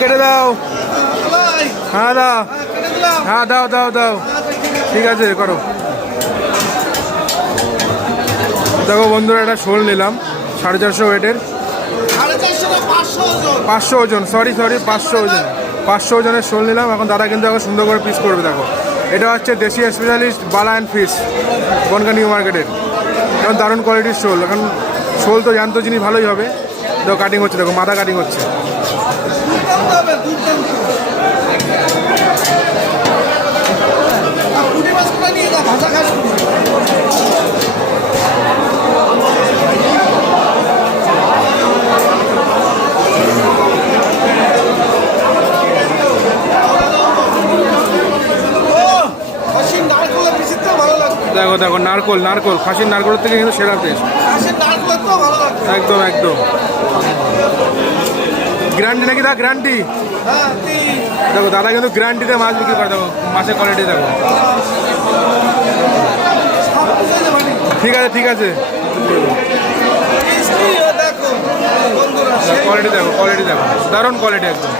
কেটে দাও। হ্যাঁ দাও, হ্যাঁ দাও দাও দাও, ঠিক আছে করো। দেখো বন্ধুরা, একটা শোল নিলাম 450 ওয়েটের, 500 ওজন, সরি 500 ওজন, 500 ওজনের শোল নিলাম। এখন দাদা কিন্তু এখন সুন্দর করে পিস করবে। দেখো এটা হচ্ছে দেশি specialist Bala and fish, Bongaon new মার্কেটের। এখন দারুণ কোয়ালিটির শোল। এখন শোল তো জ্যান্ত জিনিস ভালোই হবে। দেখো কাটিং হচ্ছে, দেখো মাথা কাটিং হচ্ছে। দেখো দেখো নারকোল, নারকোল খাসির নারকোলের থেকে কিন্তু সেরা টেস্ট। একদম একদম গ্যারান্টি নাকি দা? গ্যারান্টি। দেখো দাদা কিন্তু গ্যারান্টিতে মাছ বিক্রি করে। দেখো মাছের কোয়ালিটি দেখো। ঠিক আছে ঠিক আছে, কোয়ালিটি দেখো, কোয়ালিটি দেখো, দারুণ কোয়ালিটি একদম।